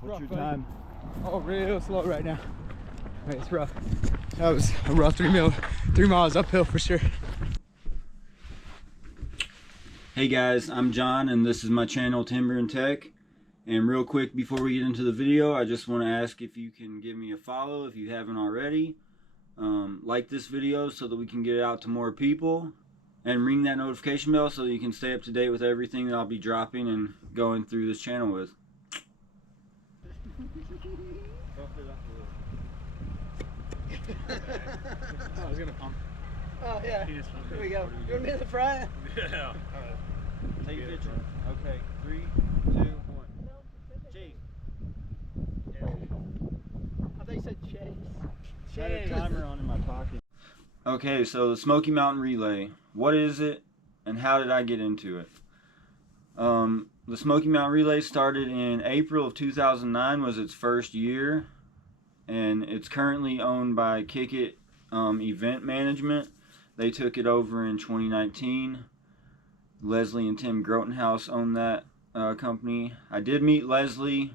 What's your time? Oh, real slow right now. It's rough. That was a rough 3 miles uphill for sure. Hey guys, I'm John and this is my channel Timber and Tech. And real quick before we get into the video, I just want to ask if you can give me a follow if you haven't already. Like this video so that we can get it out to more people. And ring that notification bell so that you can stay up to date with everything that I'll be dropping and going through this channel with. I was gonna pump. Oh yeah. Here we go. You want me in the front? Yeah. Take a picture. Okay. 3, 2, 1. Chase. I thought you said chase. I had a timer on in my pocket. Okay, so the Smoky Mountain Relay. What is it and how did I get into it? The Smoky Mountain Relay started in April of 2009, was its first year. And it's currently owned by Kick It Event Management. They took it over in 2019. Leslie and Tim Grotenhouse own that company. I did meet Leslie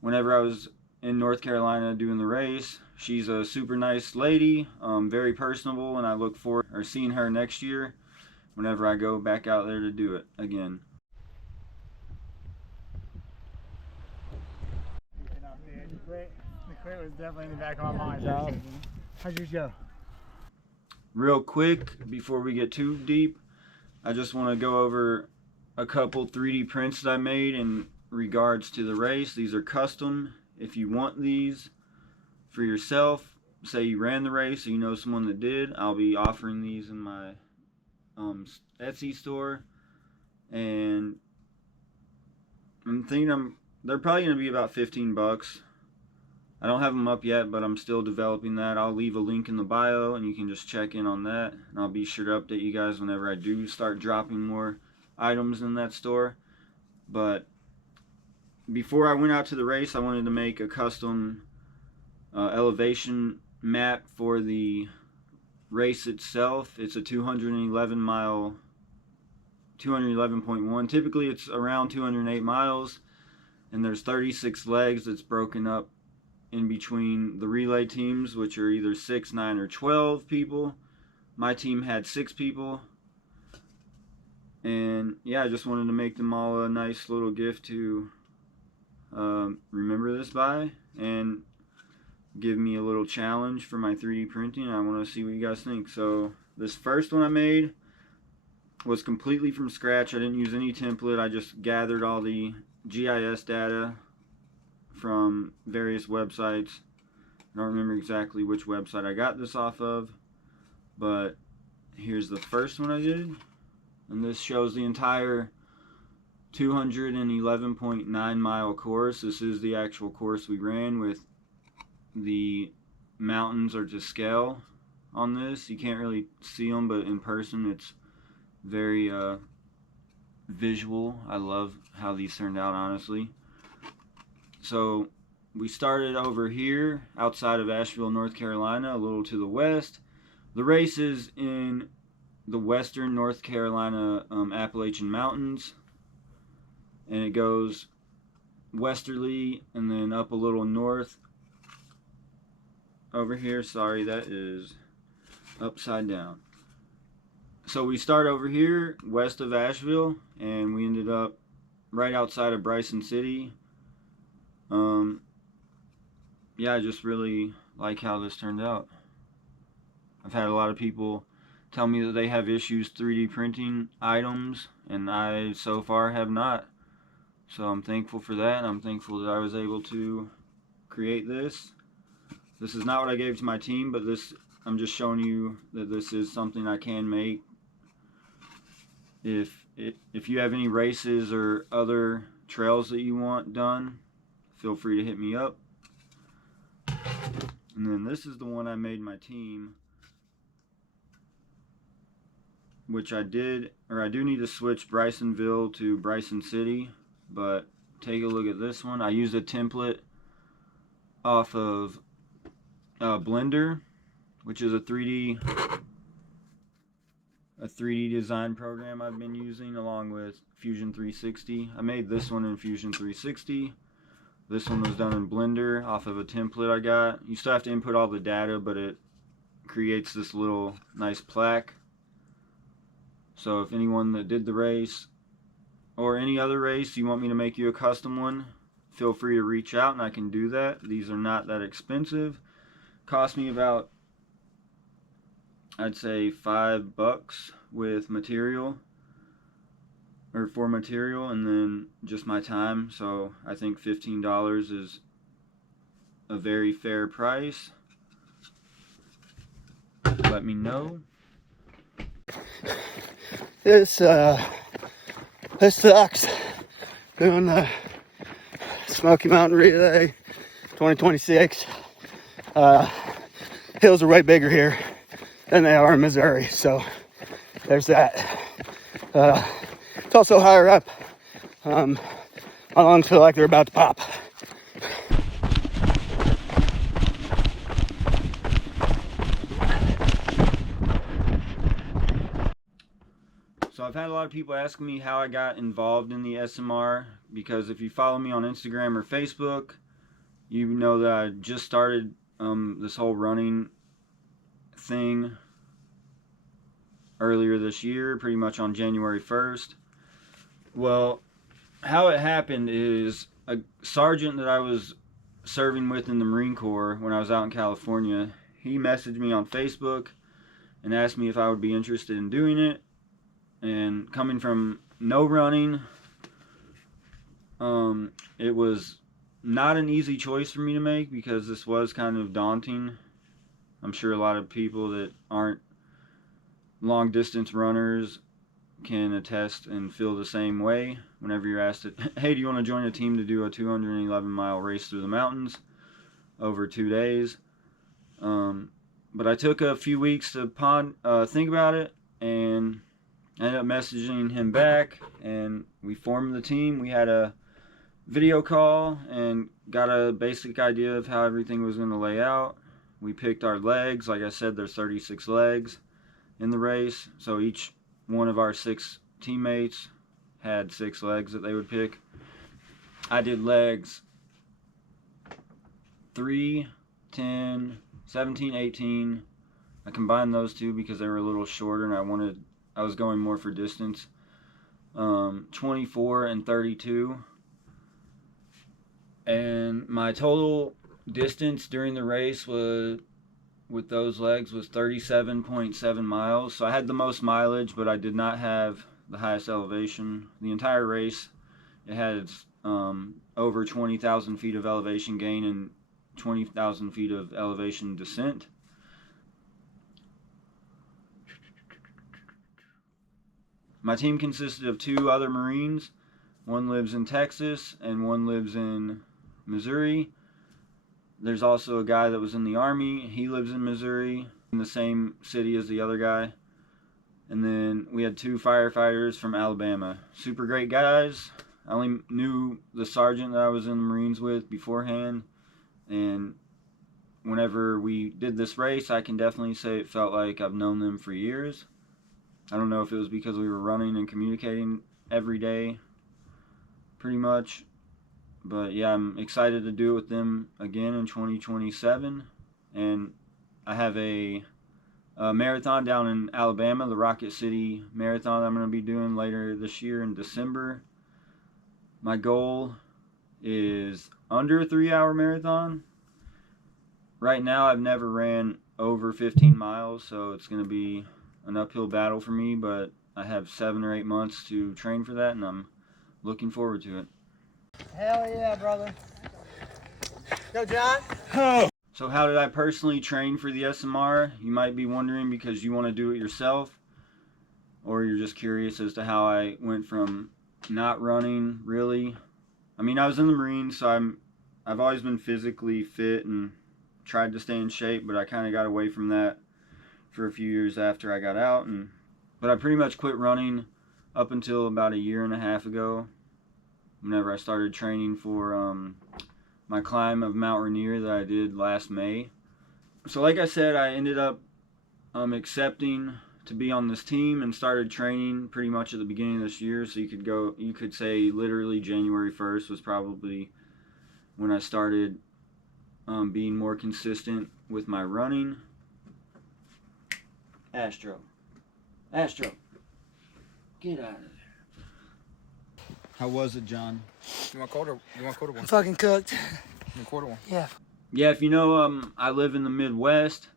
whenever I was in North Carolina doing the race. She's a super nice lady, very personable, and I look forward to seeing her next year whenever I go back out there to do it again. The quit was definitely in the back of my mind. How'd yours go? Real quick, before we get too deep, I just want to go over a couple 3D prints that I made in regards to the race. These are custom. If you want these for yourself, say you ran the race or you know someone that did, I'll be offering these in my Etsy store. And I'm thinking they're probably going to be about 15 bucks. I don't have them up yet, but I'm still developing that. I'll leave a link in the bio and you can just check in on that. And I'll be sure to update you guys whenever I do start dropping more items in that store. But before I went out to the race, I wanted to make a custom elevation map for the race itself. It's a 211.1. Typically it's around 208 miles. And there's 36 legs that's broken up in between the relay teams, which are either 6, 9, or 12 people. My team had 6 people. And yeah, I just wanted to make them all a nice little gift to remember this by, and give me a little challenge for my 3D printing. I want to see what you guys think. So this first one I made was completely from scratch. I didn't use any template. I just gathered all the GIS data from various websites. I don't remember exactly which website I got this off of, but here's the first one I did, and this shows the entire 211.9 mile course. This is the actual course we ran. With the mountains are to scale on this. You can't really see them, but in person it's very visual. I love how these turned out, honestly. So we started over here outside of Asheville, North Carolina, a little to the west. The race is in the western North Carolina Appalachian Mountains, and it goes westerly and then up a little north over here. Sorry, that is upside down. So we start over here west of Asheville and we ended up right outside of Bryson City. Yeah, I just really like how this turned out. I've had a lot of people tell me that they have issues 3D printing items, and I so far have not. So I'm thankful for that, and I'm thankful that I was able to create this. This is not what I gave to my team, but this, I'm just showing you that this is something I can make. If you have any races or other trails that you want done, feel free to hit me up. And then this is the one I made my team. which I did, or I do need to switch Brysonville to Bryson City, but take a look at this one. I used a template off of Blender, which is a 3D design program I've been using along with Fusion 360. I made this one in Fusion 360. This one was done in Blender off of a template I got. You still have to input all the data, but it creates this little nice plaque. So if anyone that did the race or any other race, you want me to make you a custom one, feel free to reach out and I can do that. These are not that expensive. Cost me about, I'd say, $5 with material, or for material, and then just my time. So I think $15 is a very fair price. Let me know. This sucks. Doing the Smoky Mountain Relay 2026. Hills are way bigger here than they are in Missouri, so there's that. It's also higher up. My lungs feel like they're about to pop. So I've had a lot of people asking me how I got involved in the SMR, because if you follow me on Instagram or Facebook, you know that I just started this whole running thing earlier this year, pretty much on January 1st. Well, how it happened is a sergeant that I was serving with in the Marine Corps when I was out in California, he messaged me on Facebook and asked me if I would be interested in doing it. And coming from no running, it was not an easy choice for me to make, because this was kind of daunting. I'm sure a lot of people that aren't long distance runners can attest and feel the same way whenever you're asked, hey, do you want to join a team to do a 211-mile race through the mountains over 2 days? But I took a few weeks to think about it, and I ended up messaging him back, and we formed the team. We had a video call and got a basic idea of how everything was going to lay out. We picked our legs. Like I said, there's 36 legs in the race, so each one of our 6 teammates had 6 legs that they would pick. I did legs 3, 10, 17, 18. I combined those two because they were a little shorter, and I was going more for distance. 24 and 32. And my total distance during the race was, with those legs, was 37.7 miles. So I had the most mileage, but I did not have the highest elevation. The entire race, it had over 20,000 feet of elevation gain and 20,000 feet of elevation descent. My team consisted of 2 other Marines. One lives in Texas and one lives in Missouri. There's also a guy that was in the Army. He lives in Missouri, in the same city as the other guy. And then we had 2 firefighters from Alabama. Super great guys. I only knew the sergeant that I was in the Marines with beforehand. And whenever we did this race, I can definitely say it felt like I've known them for years. I don't know if it was because we were running and communicating every day, pretty much. But yeah, I'm excited to do it with them again in 2027. And I have a marathon down in Alabama, the Rocket City Marathon I'm going to be doing later this year in December. My goal is under a 3-hour marathon. Right now I've never ran over 15 miles, so it's going to be an uphill battle for me, but I have 7 or 8 months to train for that, and I'm looking forward to it. Hell yeah, brother. Go, John. So how did I personally train for the SMR? You might be wondering because you want to do it yourself, or you're just curious as to how I went from not running, really. I mean, I was in the Marines, so I've always been physically fit and tried to stay in shape, but I kind of got away from that for a few years after I got out, and But I pretty much quit running up until about 1.5 years ago, whenever I started training for my climb of Mount Rainier that I did last May. So like I said, I ended up accepting to be on this team and started training pretty much at the beginning of this year. So you could say literally January 1st was probably when I started being more consistent with my running. Astro, get out of there. How was it, John? You want quarter one? Fucking cooked. You want quarter one? Yeah. Yeah, if you know, I live in the Midwest,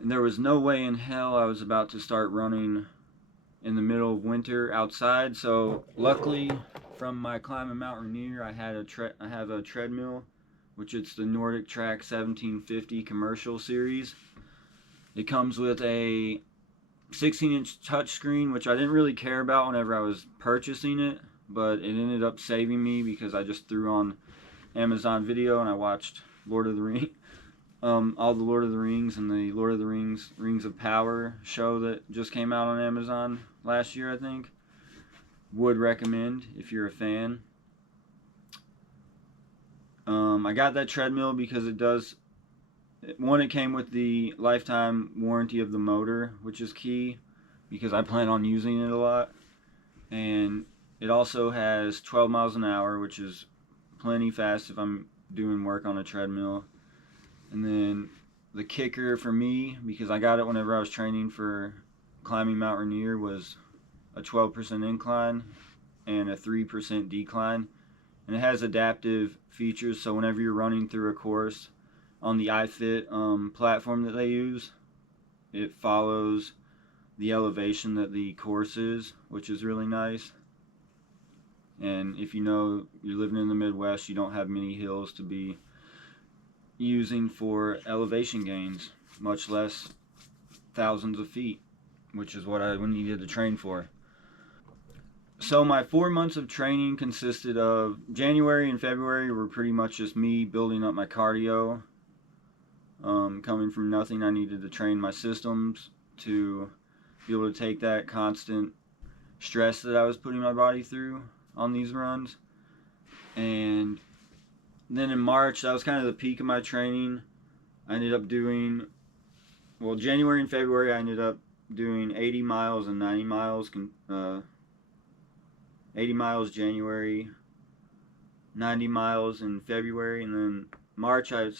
and there was no way in hell I was about to start running in the middle of winter outside. So luckily, from my climb of Mount Rainier, I have a treadmill, which it's the Nordic Track 1750 commercial series. It comes with a 16-inch touchscreen, which I didn't really care about whenever I was purchasing it, but it ended up saving me because I just threw on Amazon Video and I watched Lord of the Rings, all the Lord of the Rings and the Lord of the Rings Rings of Power show that just came out on Amazon last year, I think. Would recommend if you're a fan. I got that treadmill because it came with the lifetime warranty of the motor, which is key because I plan on using it a lot. And it also has 12 miles an hour, which is plenty fast if I'm doing work on a treadmill. And then the kicker for me, because I got it whenever I was training for climbing Mount Rainier, was a 12% incline and a 3% decline. And it has adaptive features, so whenever you're running through a course on the iFit platform that they use, it follows the elevation that the course is, which is really nice. And if you know you're living in the Midwest, you don't have many hills to be using for elevation gains, much less thousands of feet, which is what I needed to train for. So my 4 months of training consisted of January and February were pretty much just me building up my cardio. Coming from nothing, I needed to train my systems to be able to take that constant stress that I was putting my body through on these runs. And then in March, that was kind of the peak of my training. I ended up doing, well, January and February, I ended up doing 80 miles and 90 miles. 80 miles January, 90 miles in February, and then March I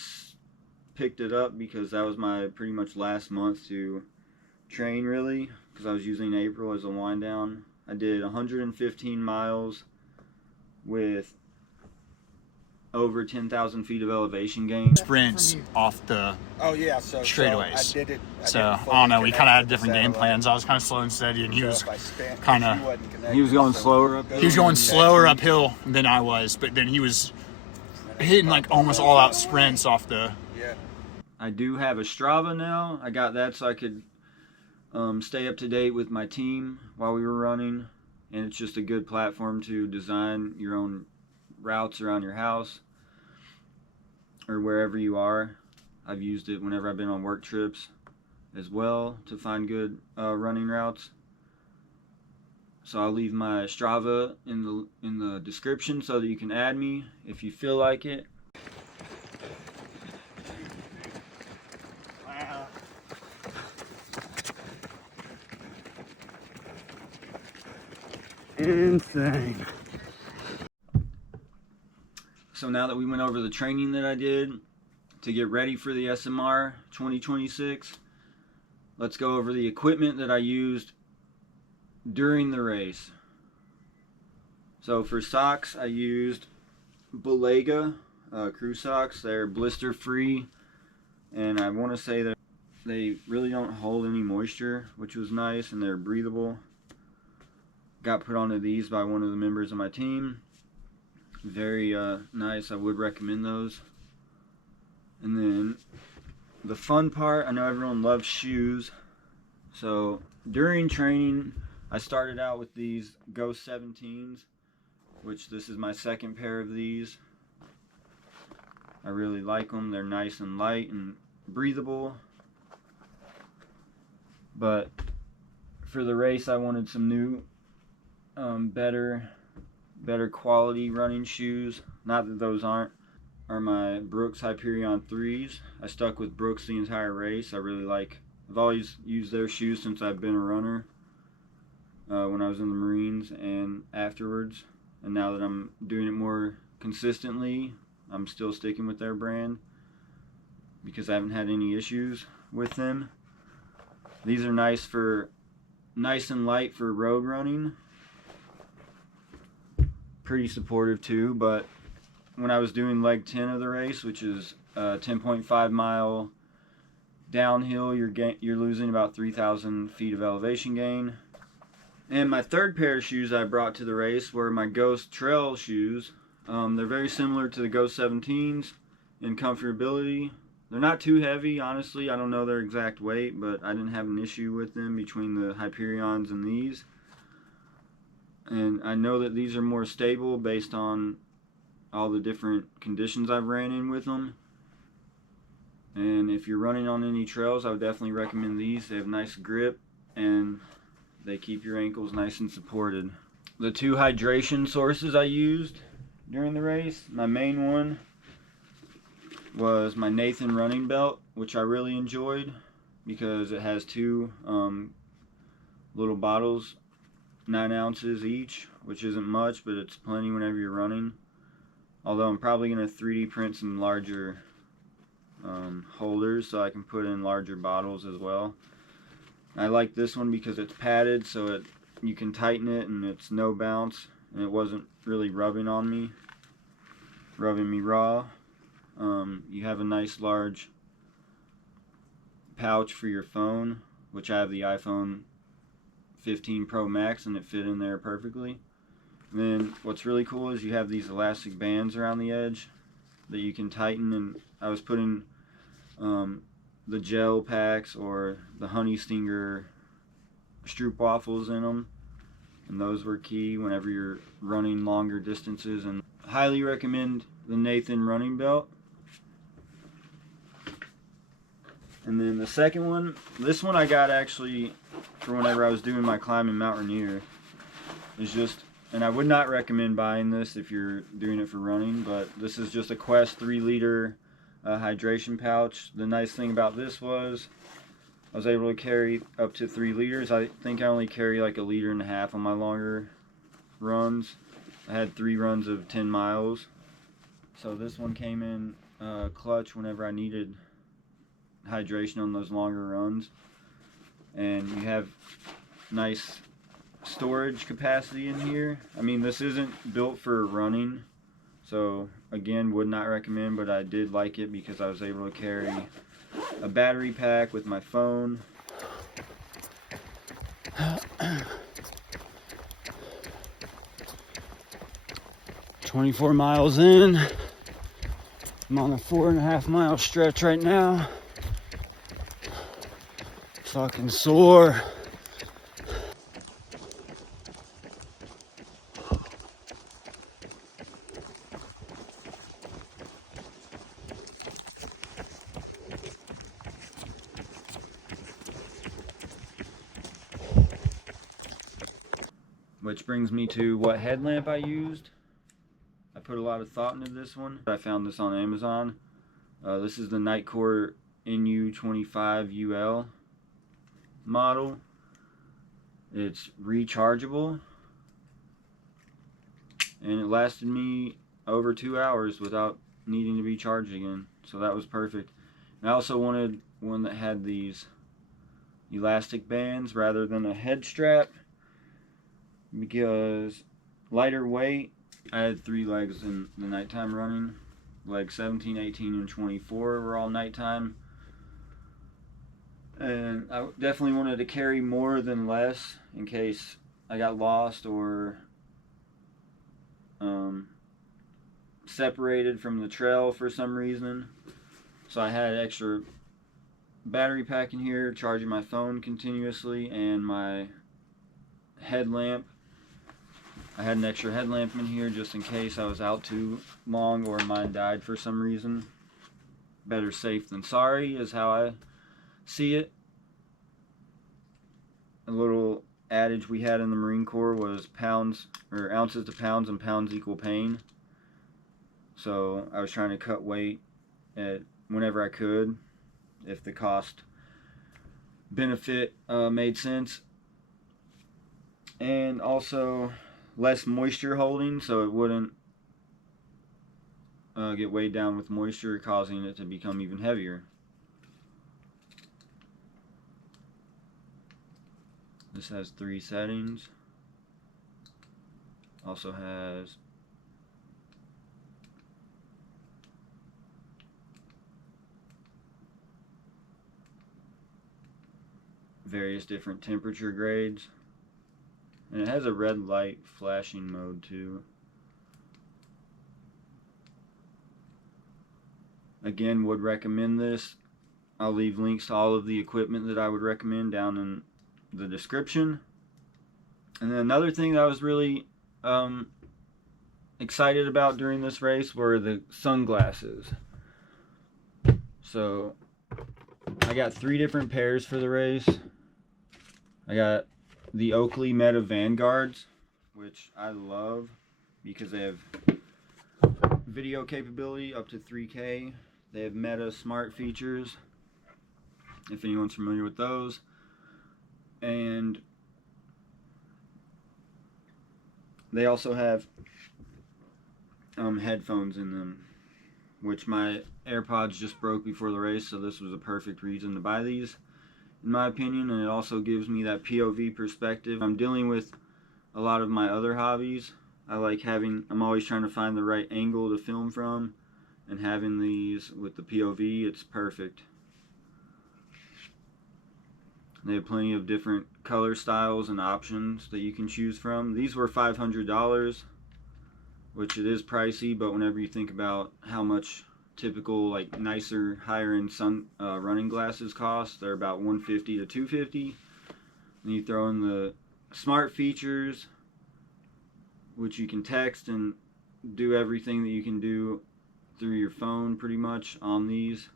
picked it up because that was my pretty much last month to train, really, because I was using April as a wind down. I did 115 miles with over 10,000 feet of elevation gain. Sprints off the straightaways. So I did it. I don't know, we kind of had different game plans. I was kind of slow and steady, and he was kind of, He was going slower uphill. he was going slower uphill than I was, but then he was hitting like almost all out sprints off the. I do have a Strava now. I got that so I could stay up to date with my team while we were running, and it's just a good platform to design your own routes around your house or wherever you are. I've used it whenever I've been on work trips as well to find good running routes. So I'll leave my Strava in the description so that you can add me if you feel like it. Insane. So now that we went over the training that I did to get ready for the SMR 2026, let's go over the equipment that I used during the race. So for socks, I used Belega crew socks. They're blister free, and I want to say that they really don't hold any moisture, which was nice, and they're breathable. Got put onto these by one of the members of my team. Very nice. I would recommend those. And then the fun part, I know everyone loves shoes, so during training I started out with these Ghost 17s, which this is my second pair of these. I really like them. They're nice and light and breathable. But for the race I wanted some new, better quality running shoes. Not that those are my Brooks Hyperion 3s. I stuck with Brooks the entire race. I've always used their shoes since I've been a runner, when I was in the Marines and afterwards. And now that I'm doing it more consistently, I'm still sticking with their brand because I haven't had any issues with them. These are nice and light for road running. Pretty supportive too, but when I was doing leg 10 of the race, which is a 10.5 mile downhill, you're losing about 3,000 feet of elevation gain. And my third pair of shoes I brought to the race were my Ghost Trail shoes. They're very similar to the Ghost 17s in comfortability. They're not too heavy, honestly. I don't know their exact weight, but I didn't have an issue with them between the Hyperions and these. And I know that these are more stable based on all the different conditions I've ran in with them. And if you're running on any trails, I would definitely recommend these. They have nice grip and they keep your ankles nice and supported. The two hydration sources I used during the race, my main one was my Nathan running belt, which I really enjoyed because it has two little bottles, 9 ounces each, which isn't much, but it's plenty whenever you're running. Although I'm probably going to 3D print some larger holders so I can put in larger bottles as well. I like this one because it's padded, so you can tighten it and it's no bounce, and it wasn't really rubbing me raw. You have a nice large pouch for your phone, which I have the iPhone 15 Pro Max and it fit in there perfectly. And then what's really cool is you have these elastic bands around the edge that you can tighten, and I was putting the gel packs or the Honey Stinger Stroop waffles in them, and those were key whenever you're running longer distances. And highly recommend the Nathan running belt. And then the second one, this one I got actually for whenever I was doing my climbing Mount Rainier. It's just, and I would not recommend buying this if you're doing it for running, but this is just a Quest 3 liter hydration pouch. The nice thing about this was I was able to carry up to 3 liters. I think I only carry like 1.5 liters on my longer runs. I had 3 runs of 10 miles. So this one came in clutch whenever I needed hydration on those longer runs. And you have nice storage capacity in here. I mean, this isn't built for running, so again, would not recommend, but I did like it because I was able to carry a battery pack with my phone. "24 miles in. I'm on a 4.5 mile stretch right now. Fucking sore. Which brings me to what headlamp I used. I put a lot of thought into this one. I found this on Amazon. This is the Nightcore NU25UL model. It's rechargeable, and it lasted me over 2 hours without needing to be charged again, so that was perfect. And I also wanted one that had these elastic bands rather than a head strap, because lighter weight. I had 3 legs in the nighttime running. Legs 17, 18, and 24 were all nighttime. And I definitely wanted to carry more than less in case I got lost or separated from the trail for some reason. So I had extra battery pack in here, charging my phone continuously, and my headlamp. I had an extra headlamp in here just in case I was out too long or mine died for some reason. Better safe than sorry is how I see it. a little adage we had in the Marine Corps was pounds or ounces to pounds and pounds equal pain. So I was trying to cut weight at whenever I could, if the cost benefit made sense, and also less moisture holding, so it wouldn't get weighed down with moisture, causing it to become even heavier. This has 3 settings. Also has various different temperature grades, and it has a red light flashing mode too. Again, would recommend this. I'll leave links to all of the equipment that I would recommend down in the description. And then another thing that I was really excited about during this race were the sunglasses. So I got 3 different pairs for the race. I got the Oakley Meta Vanguards, which I love because they have video capability up to 3K. They have Meta Smart features, if anyone's familiar with those. And they also have headphones in them, which my AirPods just broke before the race, so this was a perfect reason to buy these, in my opinion. And it also gives me that POV perspective. I'm dealing with a lot of my other hobbies. I'm always trying to find the right angle to film from, and having these with the POV, it's perfect. They have plenty of different color styles and options that you can choose from. These were $500, which it is pricey, but whenever you think about how much typical, like, nicer, higher-end running glasses cost, they're about $150 to $250. And you throw in the smart features, which you can text and do everything that you can do through your phone pretty much on these.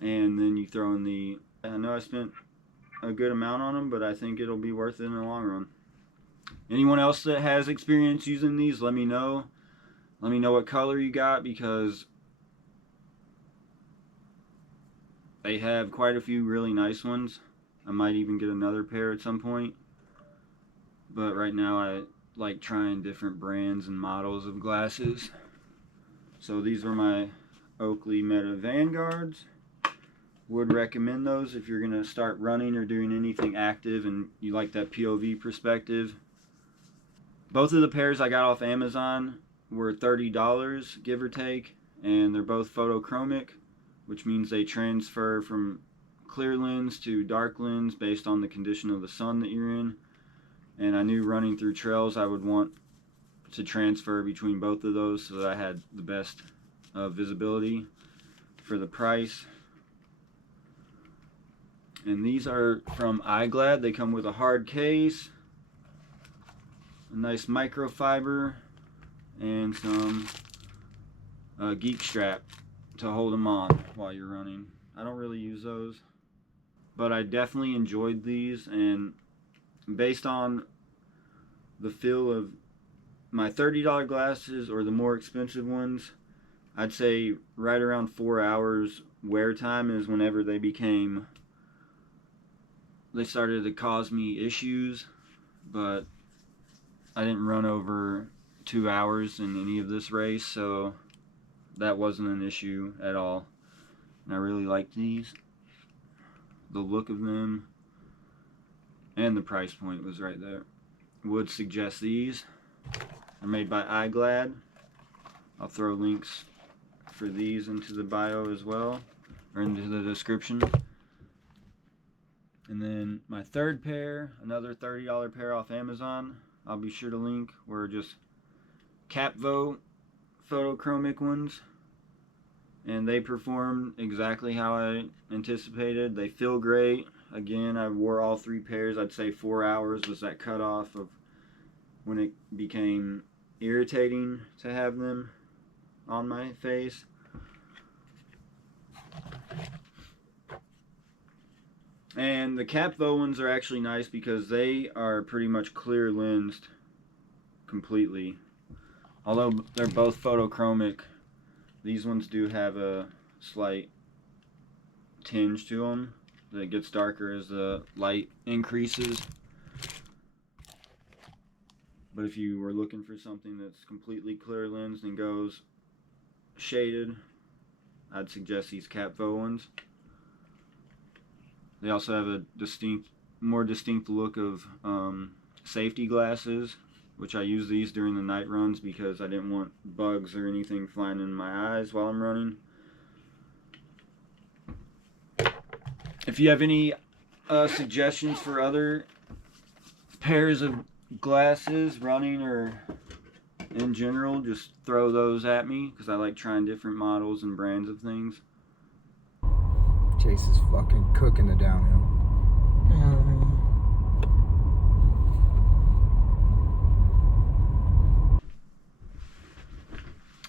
And then you throw in I know I spent a good amount on them, but I think it'll be worth it in the long run. Anyone else that has experience using these, let me know. Let me know what color you got, because they have quite a few really nice ones. I might even get another pair at some point. But right now I like trying different brands and models of glasses. So these were my Oakley Meta Vanguards. Would recommend those if you're going to start running or doing anything active and you like that POV perspective. Both of the pairs I got off Amazon were $30, give or take, and they're both photochromic, which means they transfer from clear lens to dark lens based on the condition of the sun that you're in. And I knew running through trails I would want to transfer between both of those so that I had the best visibility for the price. And these are from iGlad. They come with a hard case, a nice microfiber, and some geek strap to hold them on while you're running. I don't really use those, but I definitely enjoyed these, and based on the feel of my $30 glasses or the more expensive ones, I'd say right around 4 hours wear time is whenever they started to cause me issues. But I didn't run over 2 hours in any of this race, so that wasn't an issue at all. And I really liked these. The look of them and the price point was right there. Would suggest these. They're made by iGlad. I'll throw links for these into the bio as well, or into the description. And then my third pair, another $30 pair off Amazon, I'll be sure to link, were just Capvo photochromic ones. And they performed exactly how I anticipated. They feel great. Again, I wore all 3 pairs. I'd say 4 hours was that cutoff of when it became irritating to have them on my face. And the Capvo ones are actually nice because they are pretty much clear lensed completely. Although they're both photochromic, these ones do have a slight tinge to them that gets darker as the light increases. But if you were looking for something that's completely clear lensed and goes shaded, I'd suggest these Capvo ones. They also have a more distinct look of safety glasses, which I use these during the night runs because I didn't want bugs or anything flying in my eyes while I'm running. If you have any suggestions for other pairs of glasses running or in general, just throw those at me because I like trying different models and brands of things. Chase is fucking cooking the downhill.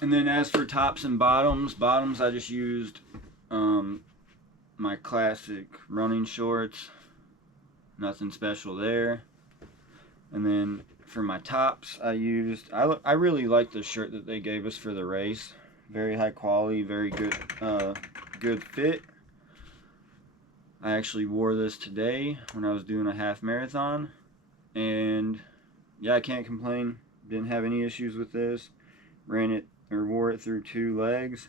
And then as for tops and bottoms, I just used my classic running shorts. Nothing special there. And then for my tops, I really like the shirt that they gave us for the race. Very high quality, very good good fit. I actually wore this today when I was doing a half marathon, and yeah, I can't complain. Didn't have any issues with this. Wore it through 2 legs.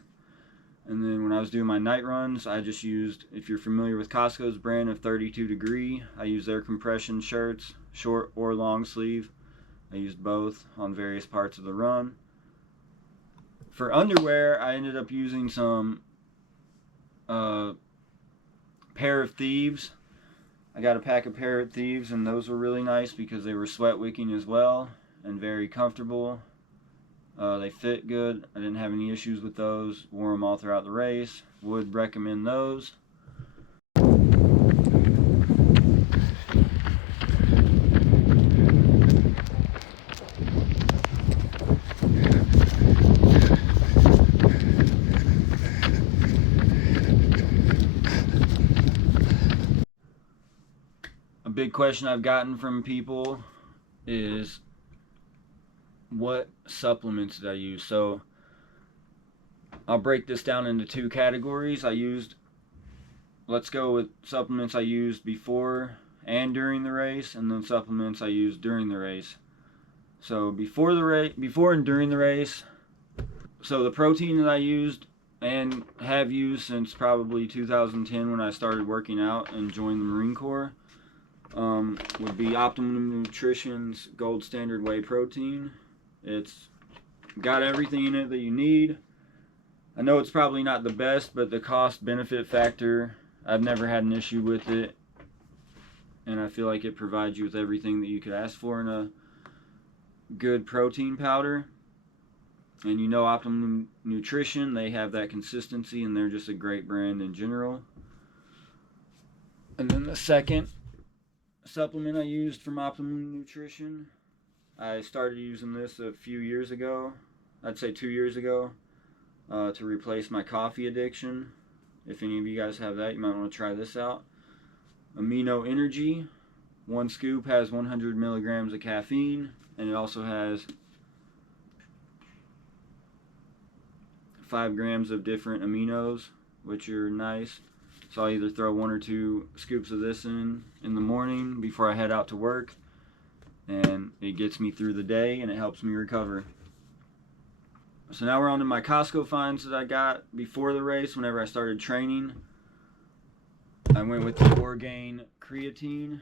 And then when I was doing my night runs, I just used, if you're familiar with Costco's brand of 32 degree, I used their compression shirts, short or long sleeve. I used both on various parts of the run. For underwear, I ended up using some Pair of Thieves. I got a pack of Pair of Thieves, and those were really nice because they were sweat wicking as well and very comfortable. They fit good. I didn't have any issues with those. Wore them all throughout the race. Would recommend those. A big question I've gotten from people is, what supplements did I use? So I'll break this down into 2 categories. Let's go with supplements I used before and during the race, and then supplements I used during the race. So before and during the race, so the protein that I used and have used since probably 2010 when I started working out and joined the Marine Corps would be Optimum Nutrition's Gold Standard Whey Protein. It's got everything in it that you need. I know it's probably not the best, but the cost benefit factor, I've never had an issue with it, and I feel like it provides you with everything that you could ask for in a good protein powder. And you know, Optimum Nutrition, they have that consistency, and they're just a great brand in general. And then the second supplement I used from Optimum Nutrition, I started using this a few years ago, I'd say 2 years ago, to replace my coffee addiction. If any of you guys have that, you might want to try this out. Amino Energy. 1 scoop has 100 milligrams of caffeine, and it also has 5 grams of different aminos, which are nice. So I'll either throw 1 or 2 scoops of this in the morning before I head out to work, and it gets me through the day and it helps me recover. So now we're on to my Costco finds that I got before the race. Whenever I started training, I went with the Orgain creatine.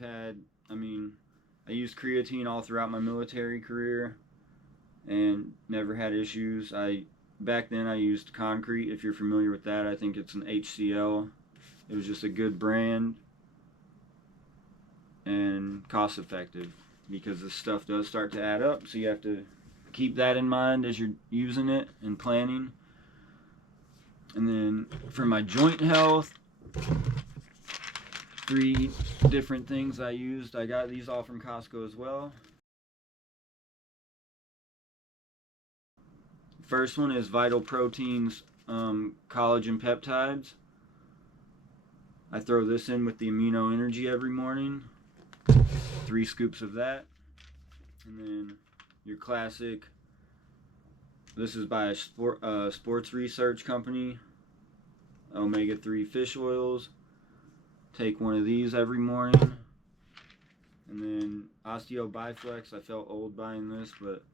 I used creatine all throughout my military career and never had issues. Back then I used Concrete, if you're familiar with that. I think it's an HCl. It was just a good brand and cost effective because this stuff does start to add up, so you have to keep that in mind as you're using it and planning. And then for my joint health, 3 different things I used. I got these all from Costco as well. First one is Vital Proteins collagen peptides. I throw this in with the Amino Energy every morning. 3 scoops of that. And then your classic, this is by a sports research company, omega-3 fish oils. Take one of these every morning. And then Osteo Biflex, I felt old buying this, but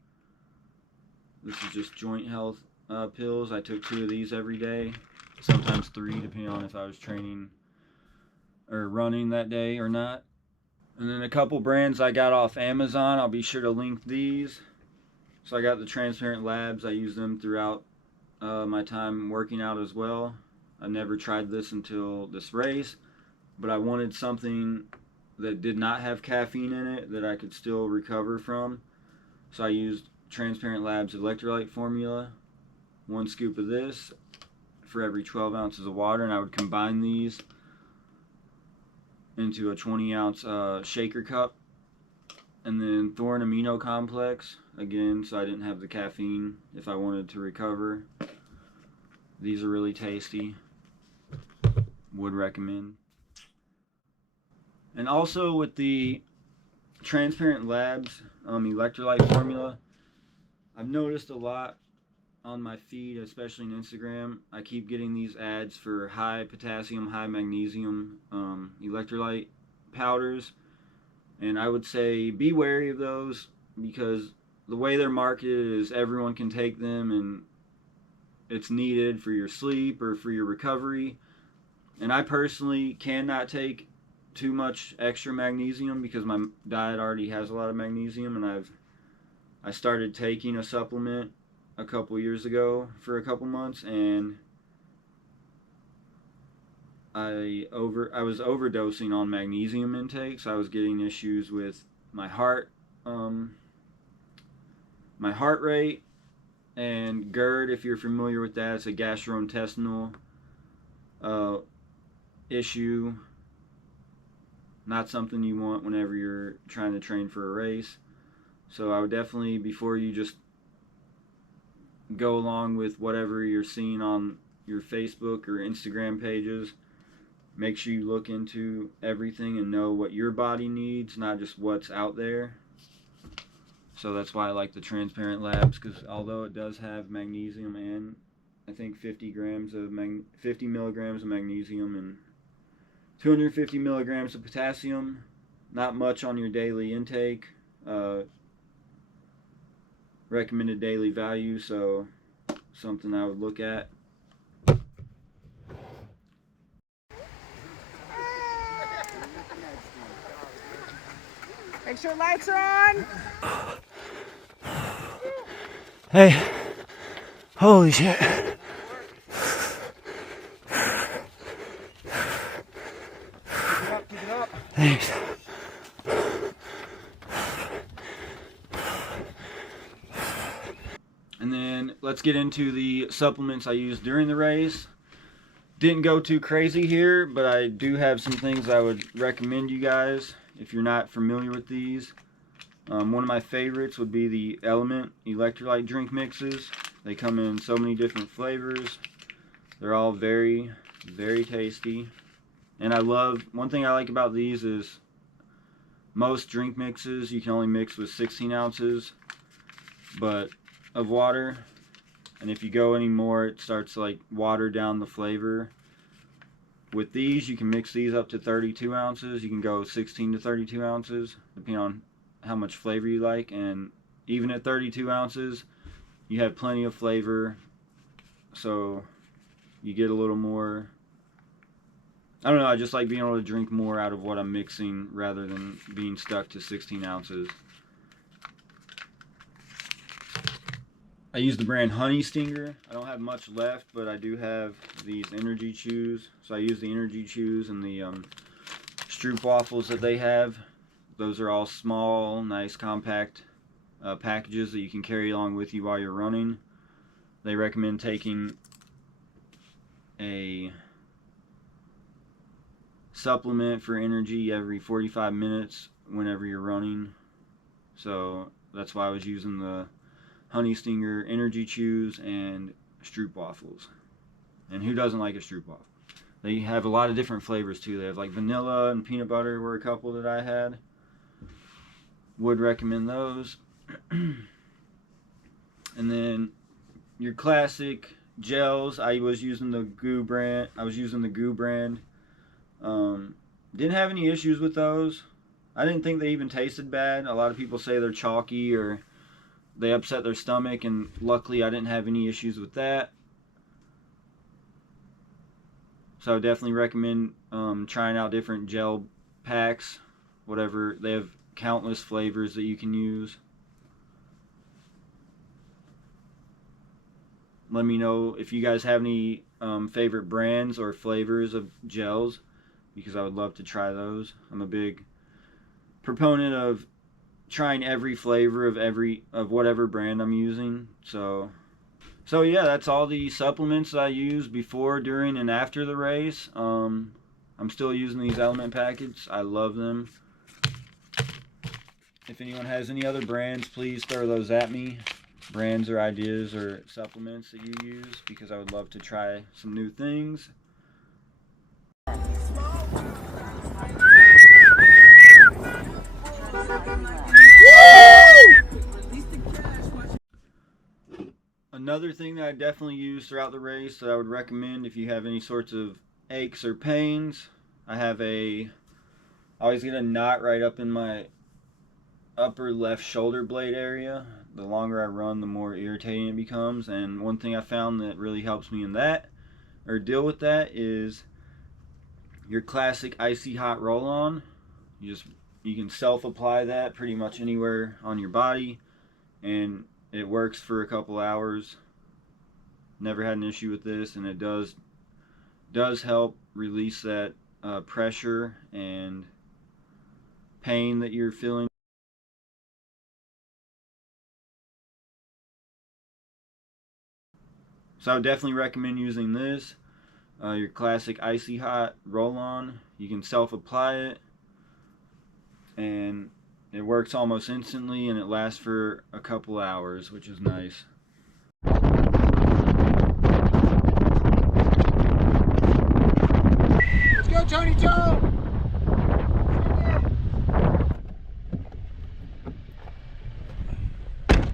this is just joint health pills. I took 2 of these every day, sometimes 3, depending on if I was training or running that day or not. And then a couple brands I got off Amazon. I'll be sure to link these. So I got the Transparent Labs. I use them throughout my time working out as well. I never tried this until this race, but I wanted something that did not have caffeine in it that I could still recover from. So I used Transparent Labs electrolyte formula. 1 scoop of this for every 12 ounces of water, and I would combine these into a 20-ounce shaker cup. And then Thorn Amino Complex, again, so I didn't have the caffeine if I wanted to recover. These are really tasty. Would recommend. And also with the Transparent Labs electrolyte formula, I've noticed a lot on my feed, especially in Instagram. I keep getting these ads for high potassium, high magnesium electrolyte powders, and I would say be wary of those, because the way they're marketed is everyone can take them and it's needed for your sleep or for your recovery. And I personally cannot take too much extra magnesium because my diet already has a lot of magnesium, and I started taking a supplement a couple years ago for a couple months, and I was overdosing on magnesium intake, so I was getting issues with my heart rate, and GERD, if you're familiar with that, it's a gastrointestinal issue. Not something you want whenever you're trying to train for a race. So I would definitely, before you just go along with whatever you're seeing on your Facebook or Instagram pages, make sure you look into everything and know what your body needs, not just what's out there. So that's why I like the Transparent Labs, because although it does have magnesium and I think 50 milligrams of magnesium and 250 milligrams of potassium, not much on your daily intake, recommended daily value, so something I would look at. Make sure lights are on. Hey, holy shit. Keep it up. Thanks. And then let's get into the supplements I used during the race. Didn't go too crazy here, but I do have some things I would recommend you guys if you're not familiar with these. One of my favorites would be the Element electrolyte drink mixes. They come in so many different flavors. They're all very, very tasty. And one thing I like about these is most drink mixes you can only mix with 16 ounces of water. And if you go any more, it starts to water down the flavor. With these, you can mix these up to 32 ounces. You can go 16 to 32 ounces, depending on how much flavor you like. And even at 32 ounces, you have plenty of flavor. So you get a little more. I don't know, I just like being able to drink more out of what I'm mixing rather than being stuck to 16 ounces. I use the brand Honey Stinger. I don't have much left, but I do have these energy chews. So I use the energy chews and the Stroop waffles that they have. Those are all small, nice, compact packages that you can carry along with you while you're running. They recommend taking a supplement for energy every 45 minutes whenever you're running. So that's why I was using the Honey Stinger energy chews and Stroop waffles. And who doesn't like a Stroop waffle? They have a lot of different flavors too. They have like vanilla and peanut butter were a couple that I had. Would recommend those. And then your classic gels. I was using the Goo brand. Didn't have any issues with those. I didn't think they even tasted bad. A lot of people say they're chalky or they upset their stomach, and luckily I didn't have any issues with that. So I would definitely recommend trying out different gel packs, whatever. They have countless flavors that you can use. Let me know if you guys have any favorite brands or flavors of gels, because I would love to try those. I'm a big proponent of trying every flavor of whatever brand I'm using. So yeah, that's all the supplements I use before, during, and after the race. I'm still using these element packets. I love them. If anyone has any other brands, please throw those at me. Brands or ideas or supplements that you use, because I would love to try some new things. Another thing that I definitely use throughout the race that I would recommend if you have any sorts of aches or pains, I always get a knot right up in my upper left shoulder blade area. The longer I run, the more irritating it becomes, and one thing I found that really helps me in that, or deal with that, is your classic icy hot roll-on. You can self-apply that pretty much anywhere on your body, and it works for a couple hours. Never had an issue with this, and it does help release that pressure and pain that you're feeling. So I would definitely recommend using this, your classic icy hot roll-on. You can self-apply it, and it works almost instantly, and it lasts for a couple hours, which is nice. Let's go, Tony Joe!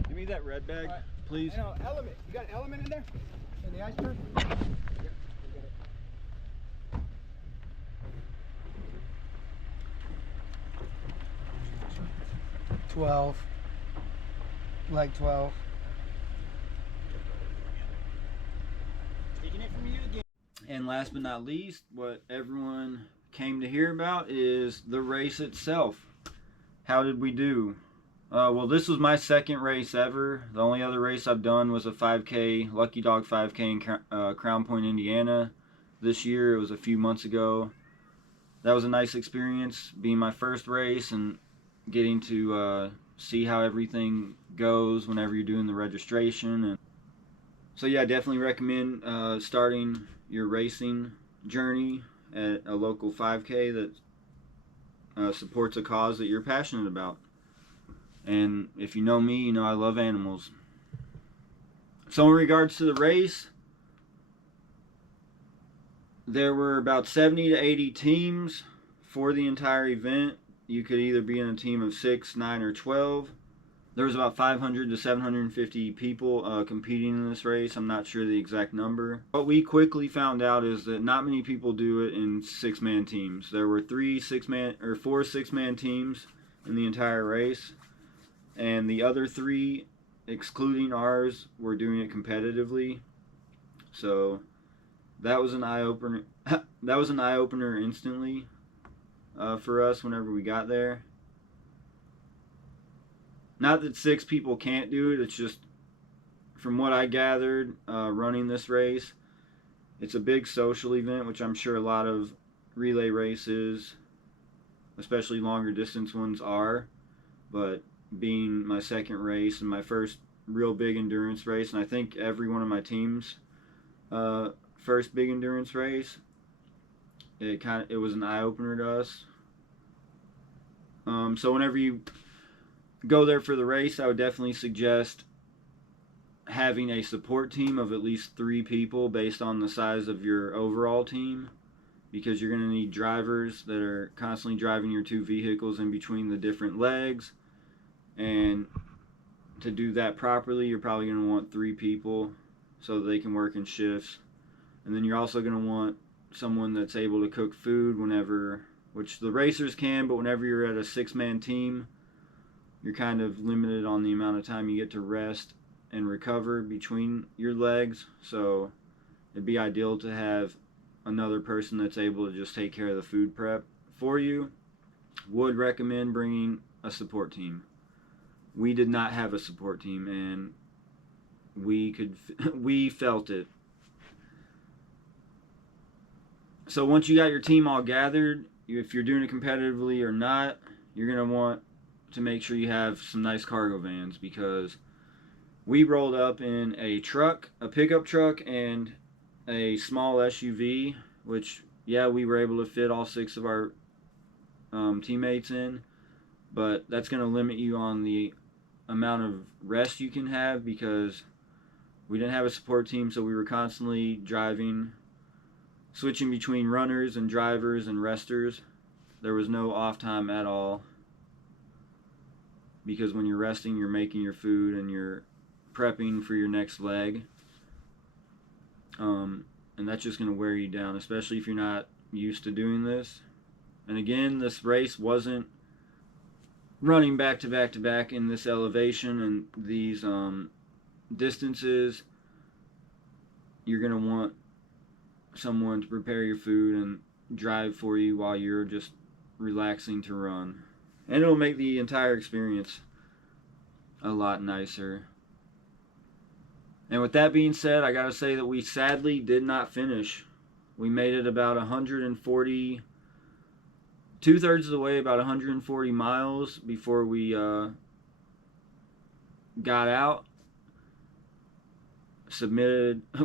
Give me that red bag, please. I know, element. You got an element in there? In the iceberg? 12. Leg 12. Taking it from you again. And last but not least, what everyone came to hear about is the race itself. How did we do? Well, this was my second race ever. The only other race I've done was a 5K, Lucky Dog 5K in Crown Point, Indiana. This year, it was a few months ago. That was a nice experience, being my first race and getting to see how everything goes whenever you're doing the registration. And so yeah, I definitely recommend starting your racing journey at a local 5K that supports a cause that you're passionate about. And if you know me, you know I love animals. So in regards to the race, there were about 70 to 80 teams for the entire event. You could either be in a team of 6, 9, or 12. There was about 500 to 750 people competing in this race. I'm not sure the exact number. What we quickly found out is that not many people do it in 6-man teams. There were 4 6-man teams in the entire race, and the other 3, excluding ours, were doing it competitively. So that was an eye-opener. That was an eye-opener instantly for us whenever we got there. Not that 6 people can't do it, it's just, from what I gathered running this race, it's a big social event, which I'm sure a lot of relay races, especially longer distance ones, are. But being my second race and my first real big endurance race, and I think every one of my teams' first big endurance race, it was an eye-opener to us. So whenever you go there for the race, I would definitely suggest having a support team of at least 3 people based on the size of your overall team. because you're going to need drivers that are constantly driving your two vehicles in between the different legs. And to do that properly, you're probably going to want 3 people so that they can work in shifts. And then you're also going to want someone that's able to cook food whenever, which the racers can, but whenever you're at a 6-man team, you're kind of limited on the amount of time you get to rest and recover between your legs. So it'd be ideal to have another person that's able to just take care of the food prep for you. Would recommend bringing a support team. We did not have a support team, and we felt it. So once you got your team all gathered, if you're doing it competitively or not, you're going to want to make sure you have some nice cargo vans, because we rolled up in a truck, a pickup truck, and a small SUV, which, yeah, we were able to fit all 6 of our teammates in, but that's going to limit you on the amount of rest you can have, because we didn't have a support team, so we were constantly driving, switching between runners and drivers and resters. There was no off time at all, because when you're resting, you're making your food and you're prepping for your next leg. And that's just going to wear you down, especially if you're not used to doing this. And again, this race wasn't running back to back to back in this elevation and these distances. You're going to want someone to prepare your food and drive for you while you're just relaxing to run. And it'll make the entire experience a lot nicer. And with that being said, I gotta say that we sadly did not finish. We made it about 2/3 of the way, about 140 miles before we got out.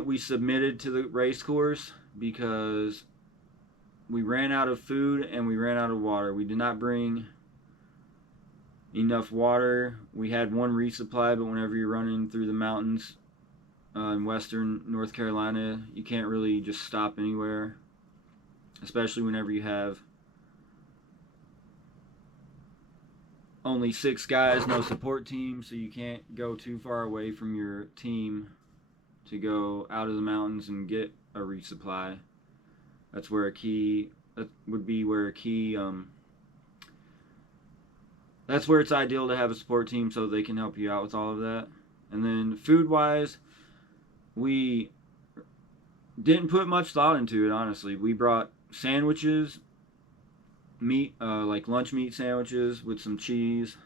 We submitted to the race course because we ran out of food and we ran out of water. We did not bring enough water. We had one resupply, but whenever you're running through the mountains in western North Carolina, you can't really just stop anywhere, especially whenever you have only 6 guys, no support team, so you can't go too far away from your team to go out of the mountains and get a resupply. That would be where a key that's where it's ideal to have a support team so they can help you out with all of that. And then food wise, we didn't put much thought into it, honestly. We brought sandwiches, meat, like lunch meat sandwiches with some cheese,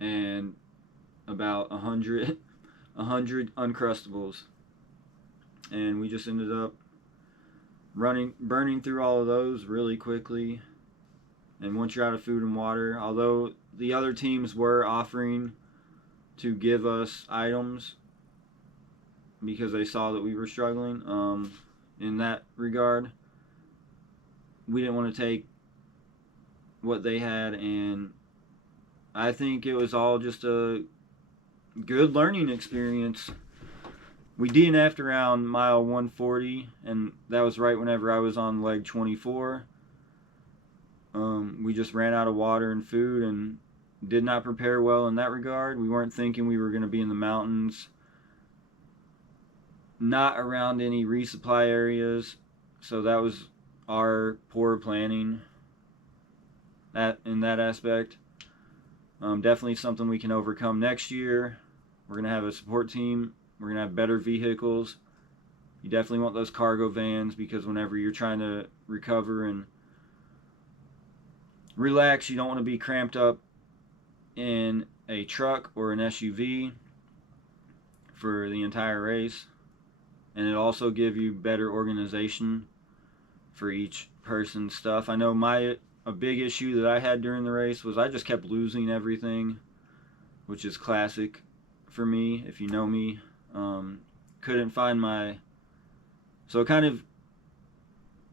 and about 100 Uncrustables. And we just ended up burning through all of those really quickly. And once you're out of food and water, although the other teams were offering to give us items because they saw that we were struggling in that regard, we didn't want to take what they had, and I think it was all just a good learning experience. We DNF'd around mile 140, and that was right whenever I was on leg 24. We just ran out of water and food and did not prepare well in that regard. We weren't thinking we were going to be in the mountains, not around any resupply areas, so that was our poor planning in that aspect. Definitely something we can overcome next year. We're going to have a support team. We're going to have better vehicles. You definitely want those cargo vans, because whenever you're trying to recover and relax, you don't want to be cramped up in a truck or an SUV for the entire race. And it'll also give you better organization for each person's stuff. I know a big issue that I had during the race was I just kept losing everything, which is classic for me, if you know me. Couldn't find so it kind of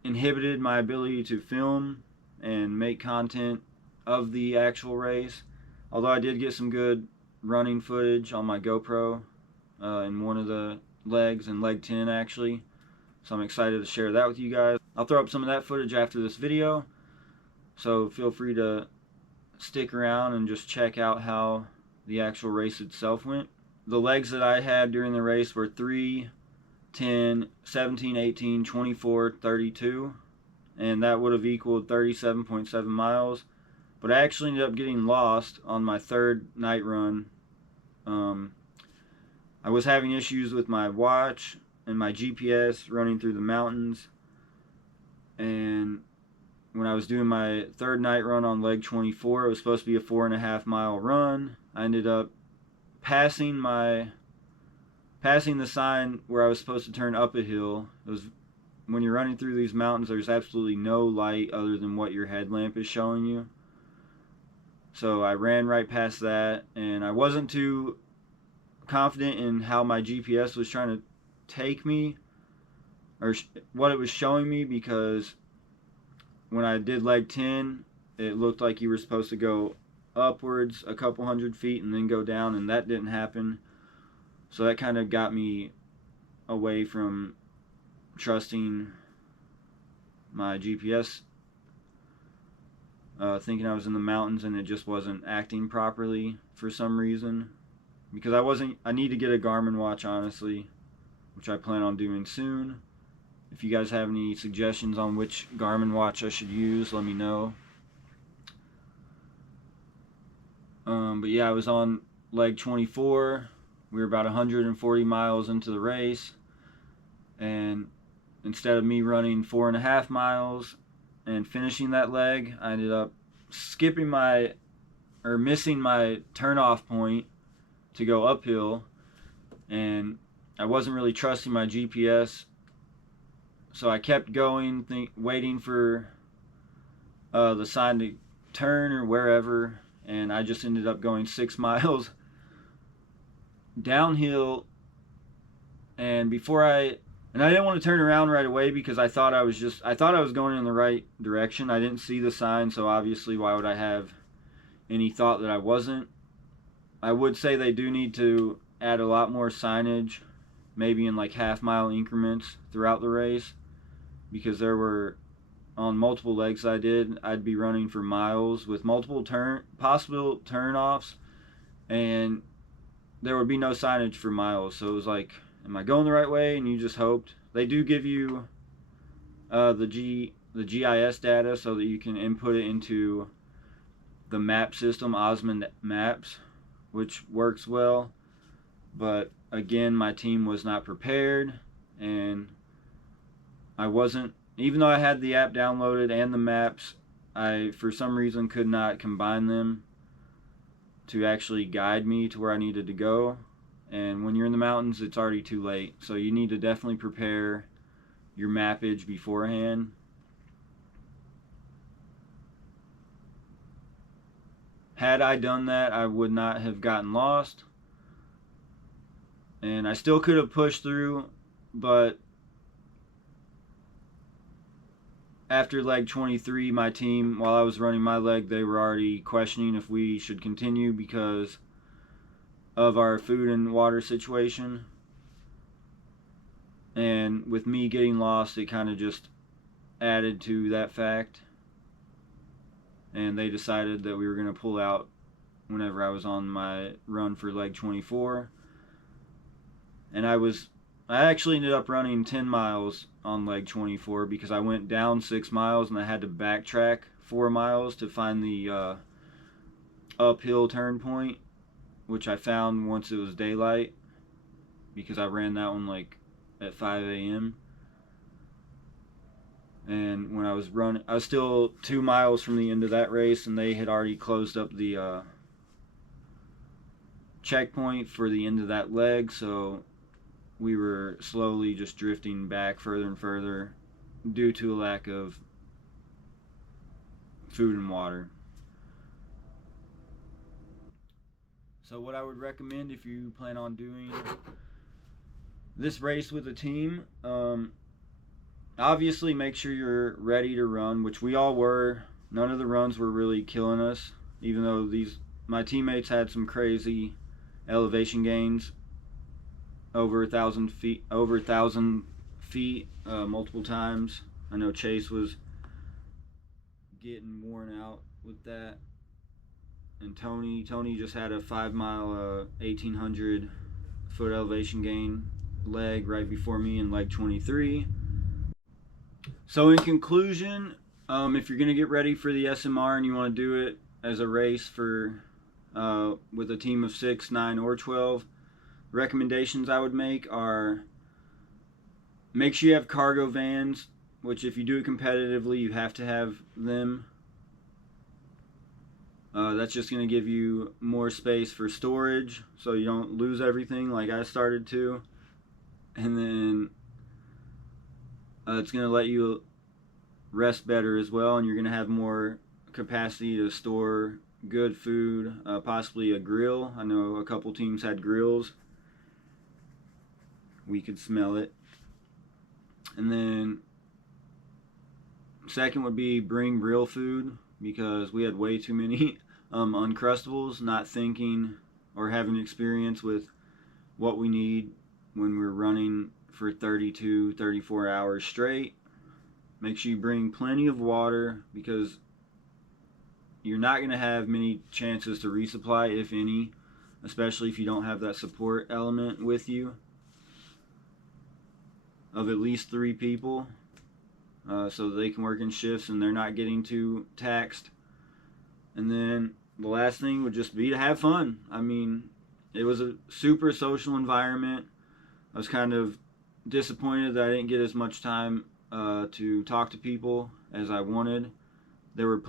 inhibited my ability to film and make content of the actual race. Although I did get some good running footage on my GoPro in one of the legs, in leg 10 actually. So I'm excited to share that with you guys. I'll throw up some of that footage after this video, so feel free to stick around and just check out how the actual race itself went. The legs that I had during the race were 3, 10, 17, 18, 24, 32, and that would have equaled 37.7 miles. But I actually ended up getting lost on my third night run. I was having issues with my watch and my GPS running through the mountains, and when I was doing my third night run on leg 24, it was supposed to be a 4.5 mile run. I ended up passing the sign where I was supposed to turn up a hill. It was, when you're running through these mountains, there's absolutely no light other than what your headlamp is showing you. So I ran right past that, and I wasn't too confident in how my GPS was trying to take me, or what it was showing me, because when I did leg 10, it looked like you were supposed to go upwards a couple hundred feet and then go down, and that didn't happen. So that kind of got me away from trusting my GPS, thinking I was in the mountains, and it just wasn't acting properly for some reason. Because I need to get a Garmin watch, honestly, which I plan on doing soon. If you guys have any suggestions on which Garmin watch I should use, let me know. But yeah, I was on leg 24. We were about 140 miles into the race, and instead of me running 4.5 miles and finishing that leg, I ended up missing my turn-off point to go uphill, and I wasn't really trusting my GPS, so I kept going, waiting for the sign to turn or wherever, and I just ended up going 6 miles downhill. And I didn't want to turn around right away because I thought I was going in the right direction. I didn't see the sign, so obviously why would I have any thought that I wasn't? I would say they do need to add a lot more signage, maybe in like half-mile increments throughout the race, because there were, on multiple legs I'd be running for miles with multiple possible turn-offs, and there would be no signage for miles. So it was like, am I going the right way? And you just hoped. They do give you the GIS data so that you can input it into the map system, Osmond Maps, which works well. But again, my team was not prepared, and I wasn't, even though I had the app downloaded and the maps, I for some reason could not combine them to actually guide me to where I needed to go. And when you're in the mountains, it's already too late. So you need to definitely prepare your mappage beforehand. Had I done that, I would not have gotten lost. And I still could have pushed through, but after leg 23, my team, while I was running my leg, they were already questioning if we should continue because of our food and water situation. And with me getting lost, it kind of just added to that fact. And they decided that we were going to pull out whenever I was on my run for leg 24. And I actually ended up running 10 miles on leg 24 because I went down 6 miles and I had to backtrack 4 miles to find the uphill turn point, which I found once it was daylight because I ran that one like at 5 a.m. And when I was running, I was still 2 miles from the end of that race, and they had already closed up the checkpoint for the end of that leg, so we were slowly just drifting back further and further due to a lack of food and water. So what I would recommend if you plan on doing this race with a team, obviously make sure you're ready to run, which we all were. None of the runs were really killing us, even though my teammates had some crazy elevation gains over 1,000 feet multiple times. I know Chase was getting worn out with that. And Tony just had a 5-mile 1800 foot elevation gain leg right before me in leg 23. So in conclusion, if you're going to get ready for the SMR and you want to do it as a race for with a team of 6, 9, or 12, recommendations I would make are make sure you have cargo vans, which if you do it competitively, you have to have them. That's just going to give you more space for storage so you don't lose everything like I started to. And then it's going to let you rest better as well, and you're going to have more capacity to store good food, possibly a grill. I know a couple teams had grills. We could smell it. And then second would be bring real food, because we had way too many Uncrustables, not thinking or having experience with what we need when we're running for 32, 34 hours straight. Make sure you bring plenty of water, because you're not going to have many chances to resupply, if any, especially if you don't have that support element with you of at least 3 people, so they can work in shifts and they're not getting too taxed. And then the last thing would just be to have fun. I mean, it was a super social environment. I was kind of disappointed that I didn't get as much time to talk to people as I wanted. There were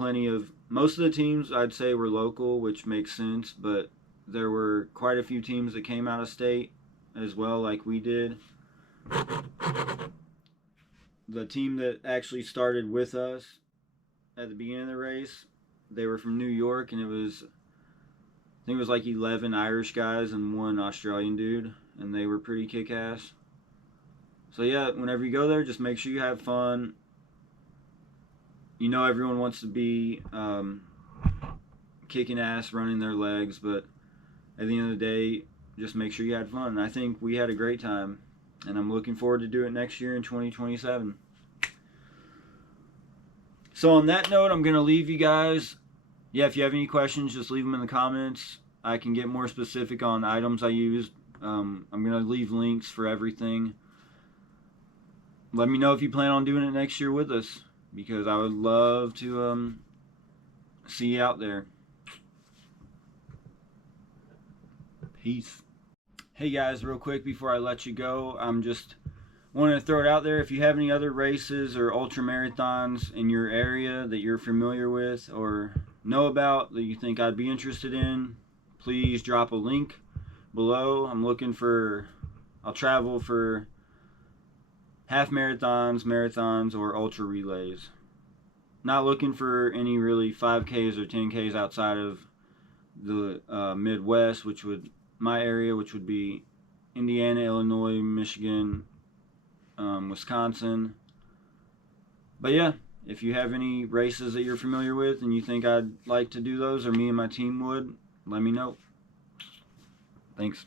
most of the teams I'd say were local, which makes sense, but there were quite a few teams that came out of state as well, like we did. The team that actually started with us at the beginning of the race, they were from New York, and I think it was like 11 Irish guys and 1 Australian dude, and they were pretty kick-ass. So yeah, whenever you go there, just make sure you have fun. You know everyone wants to be kicking ass, running their legs, but at the end of the day, just make sure you had fun. And I think we had a great time, and I'm looking forward to do it next year in 2027. So on that note, I'm going to leave you guys. Yeah, if you have any questions, just leave them in the comments. I can get more specific on items I used. I'm going to leave links for everything. Let me know if you plan on doing it next year with us, because I would love to see you out there. Peace. Hey guys, real quick before I let you go, I'm just wanting to throw it out there. If you have any other races or ultra marathons in your area that you're familiar with or know about that you think I'd be interested in, please drop a link below. I'll travel for half marathons, or ultra relays. Not looking for any really 5Ks or 10Ks outside of the Midwest, my area, which would be Indiana, Illinois, Michigan, Wisconsin. But yeah, if you have any races that you're familiar with and you think I'd like to do those, or me and my team would, let me know. Thanks.